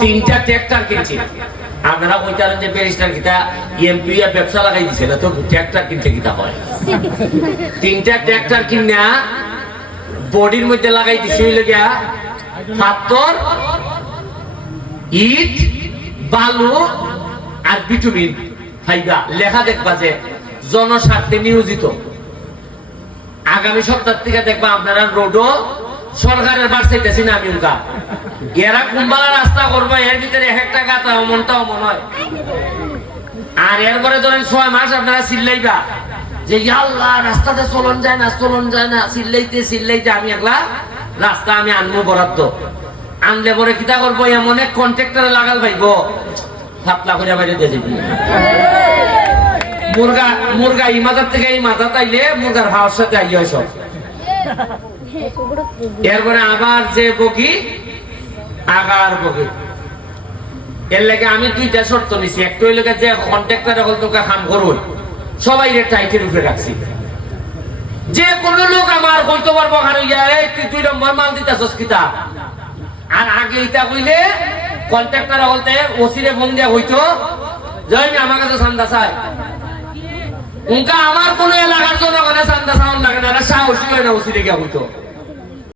তিনটা ট্রাক্টর কিনছি। আপনারা কইতারেন যে ব্যারিস্টার কিতা এমপি এর ব্যবসা লাগাই দিছে না, তো ট্রাক্টর কিনতে কিতা হয়। তিনটা ট্রাক্টর কিনা বডির মধ্যে লাগাই দিছে হইল গিয়া পাথর, ইট, বালু আর বিটুমিন ফাইবা। লেখা দেখবা যে জনস্বার্থে নিয়োজিত। আগামী সপ্তাহ থেকে দেখবা আপনারা রোডও সরকারের বার চাইতেছি না আমি উনকা। এরা কুম্বালা রাস্তা করবো, এর ভিতরে এক একটা গাতা অমনটা অমন হয়। আর এরপরে ধরেন 6 মাস আপনারা চিল্লাইবা যে আল্লাহ রাস্তাতে চলন যায় না, চলন যায় না, চিল্লাইতে চিল্লাইতে আমি একলা রাস্তা আমি আনবো বরাদ্দ। আনলে পরে কিতা করবো, এমন এক কন্ট্রাক্টরে লাগাল পাইব ফাতলা করে বাইরে দিয়ে যাবি। মুরগা এই মাথার থেকে এই মাথা তাইলে মুরগার ভাওয়ার সাথে আইয়া সব। এরপরে আবার যে বকি আগার বকি। এর লাগে আমি 2টা শর্ত নিছি। একটা হইল যে কন্ট্রাক্টর হল তোকে কাম করুন, সবাই টাইটের উপরে রাখছি। যে কোনো লোক আমার কইতে পারবো তুই 2 নম্বর মাল দিতাছস কিতা। আর আগে ইটা কইলে কন্ট্রাক্টর বলতে ওসিরে ফোন দেয়া হইতো যে আমার কাছে চান্দা চাই। উনকা আমার কোন এলাকার জন্য চান্দা চাওয়ার লাগে না, সাহসী হয় না ওসিরে গিয়া হইতো।